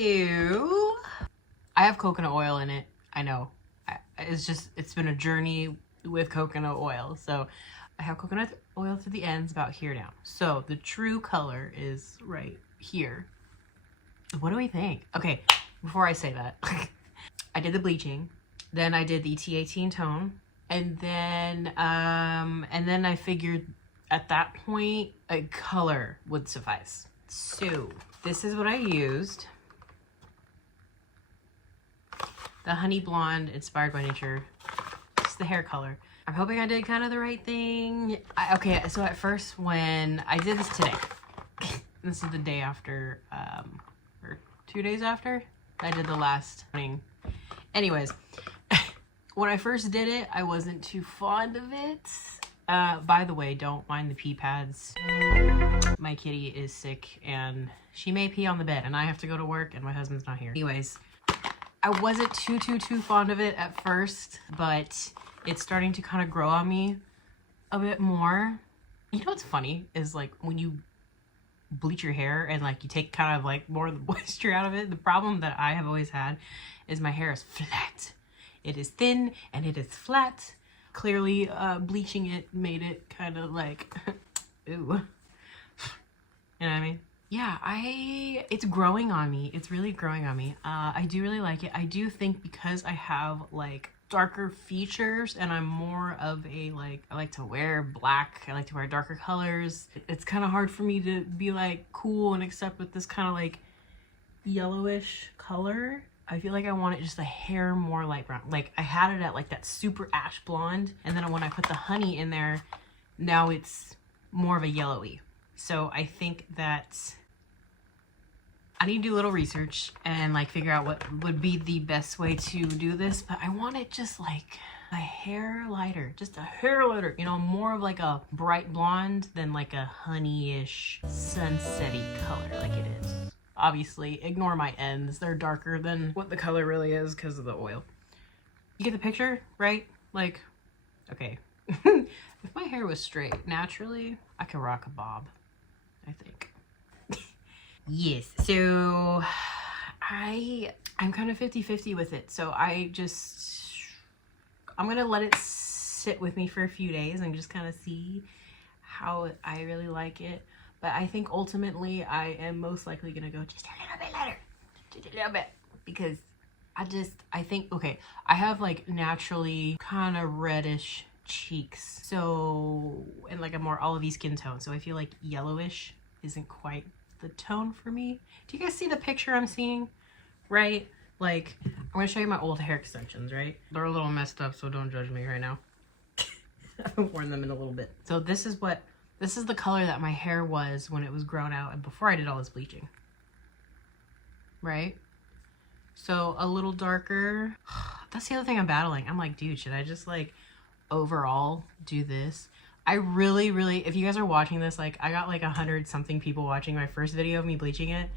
you. I have coconut oil in it. I know. It's been a journey with coconut oil. So I have coconut oil to the ends about here now. So the true color is right here. What do we think? Okay, before I say that, I did the bleaching, then I did the T18 tone, and then I figured at that point a color would suffice. So this is what I used. The Honey Blonde Inspired by Nature. It's the hair color. I'm hoping I did kind of the right thing. Okay, so at first when I did this today, this is the day after, or 2 days after I did the last morning. Anyways, when I first did it, I wasn't too fond of it. By the way, don't mind the pee pads. My kitty is sick and she may pee on the bed and I have to go to work and my husband's not here. Anyways, I wasn't too fond of it at first, but it's starting to kind of grow on me a bit more. You know what's funny is like when you bleach your hair and like you take kind of like more of the moisture out of it, the problem that I have always had is my hair is flat. It is thin and it is flat. Clearly bleaching it made it kind of like ooh. You know what I mean? Yeah, it's growing on me. It's really growing on me. I do really like it. I do think because I have like darker features and I'm more of a like, I like to wear black. I like to wear darker colors. It's kind of hard for me to be like cool and accept with this kind of like yellowish color. I feel like I want it just the hair more light brown. Like I had it at like that super ash blonde. And then when I put the honey in there, now it's more of a yellowy. So I think that I need to do a little research and like figure out what would be the best way to do this. But I want it just like a hair lighter, just a hair lighter, you know, more of like a bright blonde than like a honey-ish sunset-y color like it is. Obviously, ignore my ends. They're darker than what the color really is because of the oil. You get the picture, right? Like, okay. If my hair was straight, naturally, I could rock a bob, I think. Yes, so I'm kind of 50-50 with it. So I'm gonna let it sit with me for a few days and just kind of see how I really like it. But I think ultimately I am most likely gonna go just a little bit lighter, just a little bit, because I think, okay, I have like naturally kind of reddish cheeks, so, and like a more olivey skin tone, so I feel like yellowish isn't quite the tone for me. Do you guys see the picture I'm seeing? Right? Like, I'm gonna show you my old hair extensions, right? They're a little messed up, so don't judge me right now. I haven't worn them in a little bit. So this is the color that my hair was when it was grown out and before I did all this bleaching. Right? So a little darker. That's the other thing I'm battling. I'm like, dude, should I just like overall do this? I really, if you guys are watching this, like I got like 100 something people watching my first video of me bleaching it.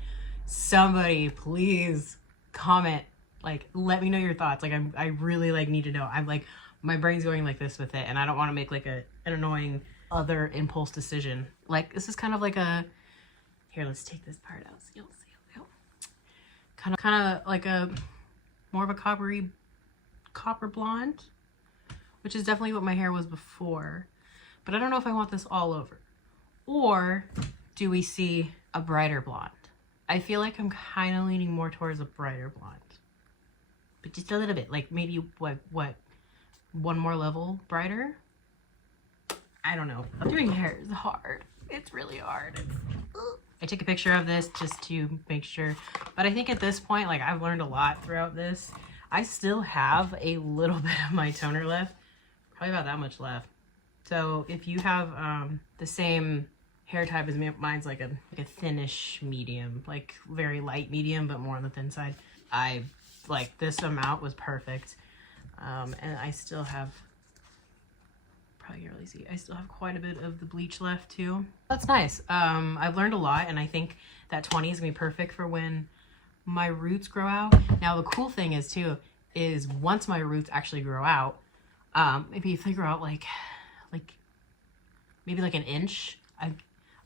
Somebody please comment, like let me know your thoughts. Like I really like need to know. I'm like, my brain's going like this with it and I don't want to make like an annoying other impulse decision. Like this is kind of like a, here, let's take this part out so you'll see. Kind of like a more of a copper blonde, which is definitely what my hair was before. But I don't know if I want this all over. Or do we see a brighter blonde? I feel like I'm kind of leaning more towards a brighter blonde. But just a little bit. Like maybe, what, one more level brighter? I don't know. Doing hair is hard. It's really hard. I took a picture of this just to make sure. But I think at this point, like I've learned a lot throughout this. I still have a little bit of my toner left. Probably about that much left. So if you have the same hair type as me, mine's like a thinnish medium, like very light medium, but more on the thin side. Like this amount was perfect. And I still have, probably can't really see, I still have quite a bit of the bleach left too. That's nice. I've learned a lot and I think that 20 is gonna be perfect for when my roots grow out. Now the cool thing is too, is once my roots actually grow out, maybe if they grow out like maybe like an inch.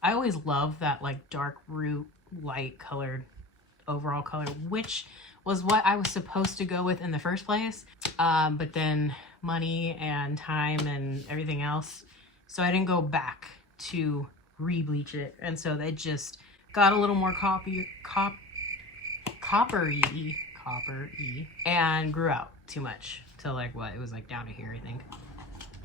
I always love that like dark root, light colored overall color, which was what I was supposed to go with in the first place. But then money and time and everything else, so I didn't go back to re-bleach it, and so they just got a little more coppery and grew out too much to like what it was like down to here, I think.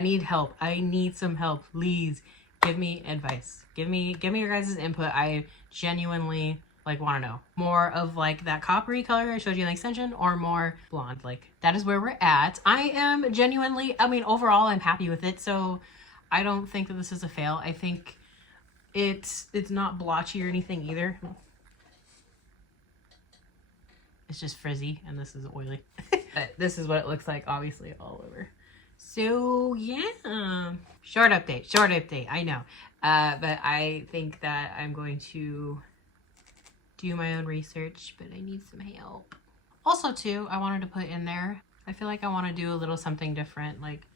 I need help. I need some help. Please give me advice. Give me your guys' input. I genuinely like want to know more of like that coppery color I showed you in the extension, or more blonde. Like that is where we're at. I am genuinely, I mean, overall I'm happy with it, so I don't think that this is a fail. I think it's not blotchy or anything either. It's just frizzy, and this is oily. But this is what it looks like, obviously, all over. So yeah, short update, I know. But I think that I'm going to do my own research, but I need some help. Also too, I wanted to put in there, I feel like I want to do a little something different, like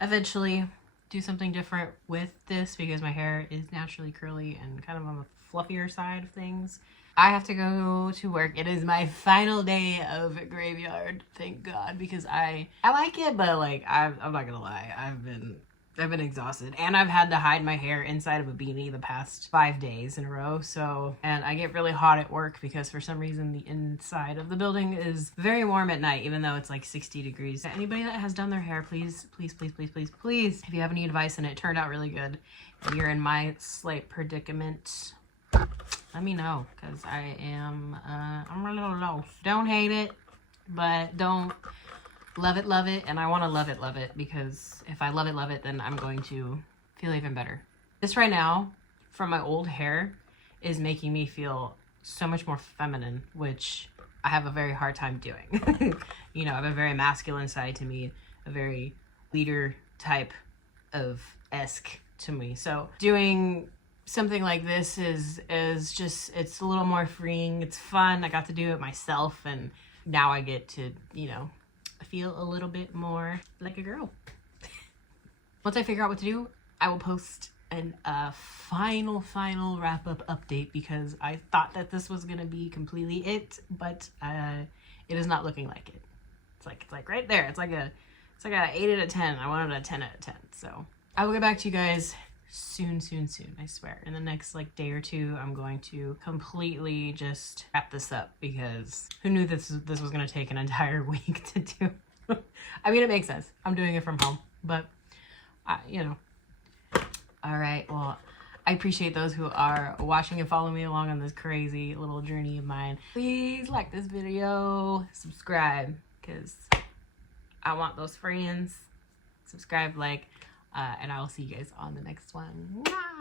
eventually do something different with this, because my hair is naturally curly and kind of on the fluffier side of things. I have to go to work. It is my final day of graveyard, thank God, because I like it, but like I'm not gonna lie, I've been exhausted, and I've had to hide my hair inside of a beanie the past 5 days in a row. So, and I get really hot at work because for some reason the inside of the building is very warm at night, even though it's like 60 degrees. Anybody that has done their hair, please, if you have any advice and it turned out really good and you're in my slight predicament, let me know, because I am I'm a little lost. Don't hate it, but don't love it, and I want to love it, because if I love it, then I'm going to feel even better. This right now, from my old hair, is making me feel so much more feminine, which I have a very hard time doing. You know, I have a very masculine side to me, a very leader type of esque to me. So doing something like this is just, it's a little more freeing. It's fun. I got to do it myself, and now I get to, you know, feel a little bit more like a girl. Once I figure out what to do, I will post an final wrap-up update, because I thought that this was gonna be completely it, but it is not looking like it. It's like right there. It's like an 8 out of 10. I wanted a 10 out of 10. So I will get back to you guys soon, I swear. In the next like day or two, I'm going to completely just wrap this up, because who knew this was gonna take an entire week to do. I mean, it makes sense. I'm doing it from home, but you know. All right, well, I appreciate those who are watching and following me along on this crazy little journey of mine. Please like this video, subscribe, because I want those friends. Subscribe, like, and I will see you guys on the next one. Mwah!